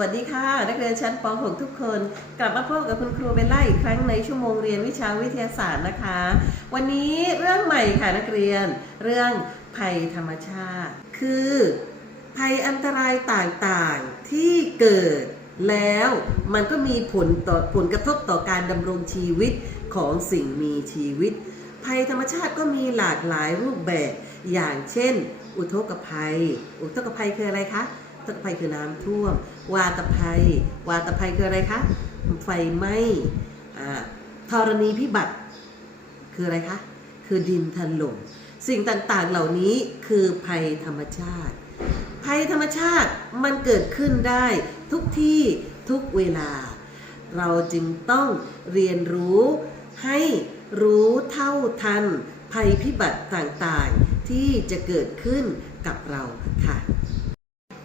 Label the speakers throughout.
Speaker 1: วัสดีค่ะ นักเรียนชั้นป .6 ทุกคน กลับมาพบกับคุณครูเบลล่าอีกครั้งในชั่วโมงเรียนวิชาวิทยาศาสตร์นะคะ วันนี้เรื่องใหม่ค่ะนักเรียน เรื่องภัยธรรมชาติ คือ ภัยอันตรายต่างๆที่เกิดแล้วมันก็มีผลต่อผลกระทบต่อการดำรงชีวิตของสิ่งมีชีวิต ภัยธรรมชาติก็มีหลากหลายรูปแบบ อย่างเช่น อุทกภัย อุทกภัยคืออะไรคะ อุทกภัยคือน้ำท่วม วาตภัยวาตภัยคืออะไรคะ ไฟไหม้อ่าธรณีพิบัติคืออะไรคะ คือดินถล่ม สิ่งต่างๆเหล่านี้คือภัยธรรมชาติ ภัยธรรมชาติมันเกิดขึ้นได้ทุกที่ทุกเวลา เราจึงต้องเรียนรู้ให้รู้เท่าทันภัยพิบัติต่างๆ ที่จะเกิดขึ้นกับเราค่ะ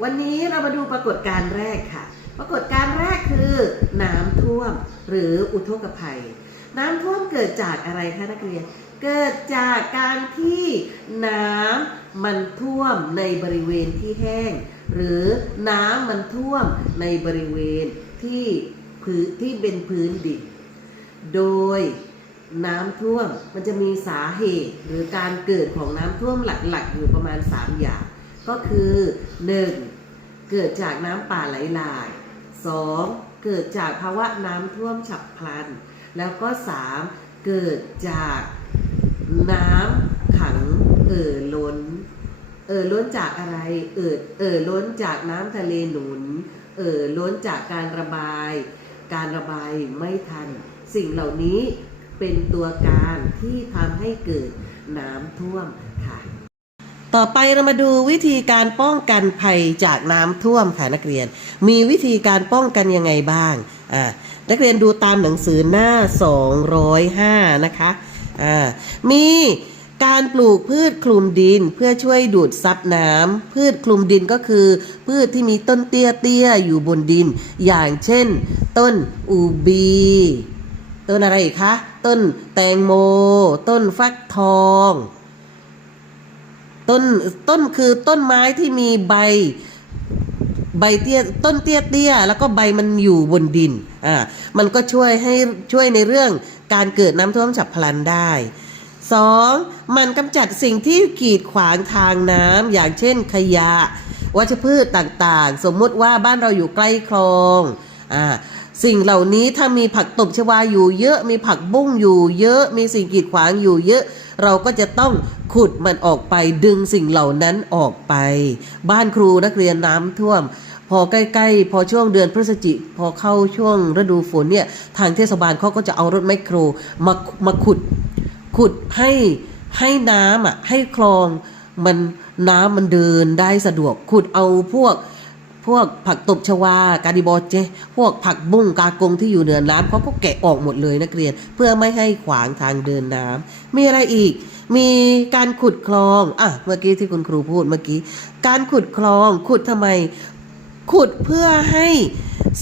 Speaker 1: วันนี้เรามาดูปรากฏการณ์แรกค่ะ ปรากฏการณ์แรกคือน้ำท่วมหรืออุทกภัย น้ำท่วมเกิดจากอะไรคะนักเรียน เกิดจากการที่น้ำมันท่วมในบริเวณที่แห้ง หรือน้ำมันท่วมในบริเวณที่พื้นที่เป็นพื้นดิน โดยน้ำท่วมมันจะมีสาเหตุหรือการเกิดของน้ำท่วมหลักๆ อยู่ประมาณ 3 อย่าง ก็คือ 1. เกิดจากน้ำป่าไหลหลาก 2. เกิดจากภาวะน้ำท่วมฉับพลัน แล้วก็ 3. เกิดจากน้ำขังเอ่อล้น เอ่อล้นจากอะไร เอ่อเอ่อล้นจากน้ำทะเลหนุน เอ่อล้นจากการระบาย การระบายไม่ทัน สิ่งเหล่านี้เป็นตัวการที่ทำให้เกิดน้ำท่วมค่ะ ต่อไปเรามาดูวิธีการป้องกันภัยจากน้ำท่วมค่ะนักเรียน มีวิธีการป้องกันยังไงบ้างอ่านักเรียนดูตามหนังสือหน้า 205 นะคะอ่ามีการปลูกพืชคลุมดินเพื่อช่วยดูดซับน้ำพืชคลุมดินก็คือ พืชที่มีต้นเตี้ยๆอยู่บนดิน อย่างเช่น ต้นอูบี ต้นอะไรอีกคะ ต้นแตงโม ต้นฟักทอง ต้นต้นคือต้นไม้ที่มีใบใบเตี้ยต้นเตี้ยเตี้ยแล้วก็ใบมันอยู่บนดินอ่ามันก็ช่วยให้ช่วยในเรื่องการเกิดน้ำท่วมฉับพลันได้สองมันกำจัดสิ่งที่กีดขวางทางน้ำอย่างเช่นขยะ วัชพืชต่างๆ สมมุติว่าบ้านเราอยู่ใกล้คลองอ่าสิ่งเหล่านี้ถ้ามีผักตบชวาอยู่เยอะมีผักบุ้งอยู่เยอะมีสิ่งกีดขวางอยู่เยอะ เราก็จะต้องขุดมันออกไปดึงสิ่งเหล่านั้นออกไป บ้านครูนักเรียนน้ำท่วม พอใกล้ๆ พอช่วงเดือนพฤศจิกพอเข้าช่วงฤดูฝนเนี่ยทางเทศบาลเขาก็จะเอารถไมโครมามาขุด ขุดให้ให้น้ำอะให้คลองมันน้ำมันเดินได้สะดวกขุดเอาพวก พวกผักตบชวากาดิบอเจ พวกผักบุ้งกากงที่อยู่เหนือน้ำเขาก็แกะออกหมดเลยนักเรียน เพื่อไม่ให้ขวางทางเดินน้ำมีอะไรอีก มีการขุดคลองอะเมื่อกี้ที่คุณครูพูดเมื่อกี้ การขุดคลองขุดทำไม ขุดเพื่อให้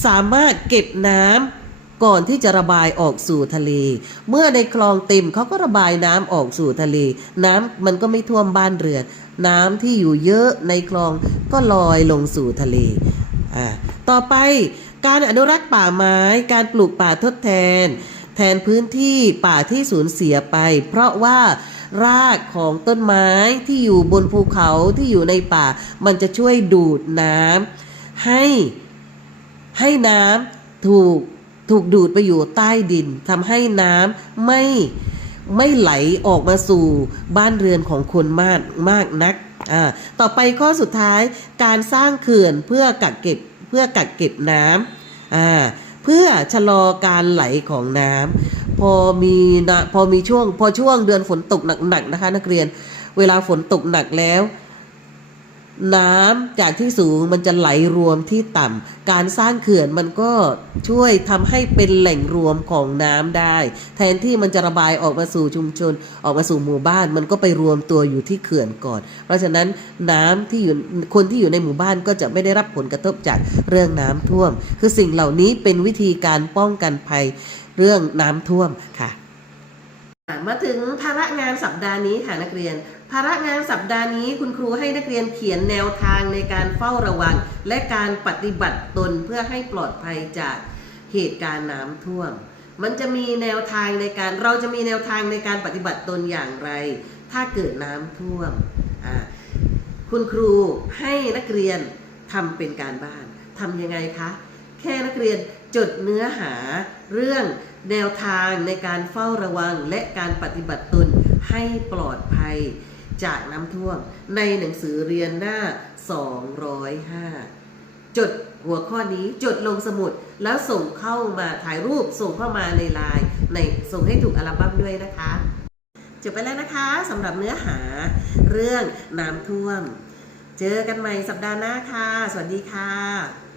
Speaker 1: สามารถเก็บน้ำ ก่อนที่จะระบายออกสู่ทะเล เมื่อในคลองเต็มเขาก็ระบายน้ำออกสู่ทะเล น้ำมันก็ไม่ท่วมบ้านเรือน น้ำที่อยู่เยอะในคลองก็ลอยลงสู่ทะเลอ่าต่อไปการอนุรักษ์ป่าไม้ การปลูกป่าทดแทน แทนพื้นที่ป่าที่สูญเสียไป เพราะว่ารากของต้นไม้ที่อยู่บนภูเขาที่อยู่ในป่า มันจะช่วยดูดน้ำให้ให้น้ำถูก ถูกดูดไปอยู่ใต้ดินทำให้น้ำไม่ไม่ไหลออกมาสู่บ้านเรือนของคนมากมากนักอ่าต่อไปข้อสุดท้ายการสร้างเขื่อนเพื่อกักเก็บเพื่อกักเก็บน้ำอ่าเพื่อชะลอการไหลของน้ำพอมีนะพอมีช่วงพอช่วงเดือนฝนตกหนักๆนะคะ นักเรียน เวลาฝนตกหนักแล้ว น้ำจากที่สูงมันจะไหลรวมที่ต่ำ การสร้างเขื่อนมันก็ช่วยทำให้เป็นแหล่งรวมของน้ำได้ แทนที่มันจะระบายออกมาสู่ชุมชน ออกมาสู่หมู่บ้าน มันก็ไปรวมตัวอยู่ที่เขื่อนก่อน เพราะฉะนั้นน้ำที่อยู่คนที่อยู่ในหมู่บ้านก็จะไม่ได้รับผลกระทบจากเรื่องน้ำท่วม คือสิ่งเหล่านี้เป็นวิธีการป้องกันภัยเรื่องน้ำท่วมค่ะอะมาถึงภาระงานสัปดาห์นี้ค่ะนักเรียน ภาระงานสัปดาห์นี้คุณครูให้นักเรียนเขียนแนวทางในการเฝ้าระวัง และการปฏิบัติตนเพื่อให้ปลอดภัยจากเหตุการณ์น้ำท่วม มันจะมีแนวทางในการเราจะมีแนวทางในการปฏิบัติตนอย่างไร ถ้าเกิดน้ำท่วม คุณครูให้นักเรียนทำเป็นการบ้านทำยังไงคะ แค่นักเรียนจดเนื้อหาเรื่องแนวทางในการเฝ้าระวังและการปฏิบัติตนให้ปลอดภัย จากน้ำท่วม ในหนังสือเรียนหน้า 205 จดหัวข้อนี้จดลงสมุดแล้วส่งเข้ามาถ่ายรูปส่งเข้ามาในไลน์ในส่งให้ถูกอัลบั้มด้วยนะคะจบไปแล้วนะคะสำหรับเนื้อหาเรื่องน้ำท่วม เจอกันใหม่สัปดาห์หน้าค่ะ สวัสดีค่ะ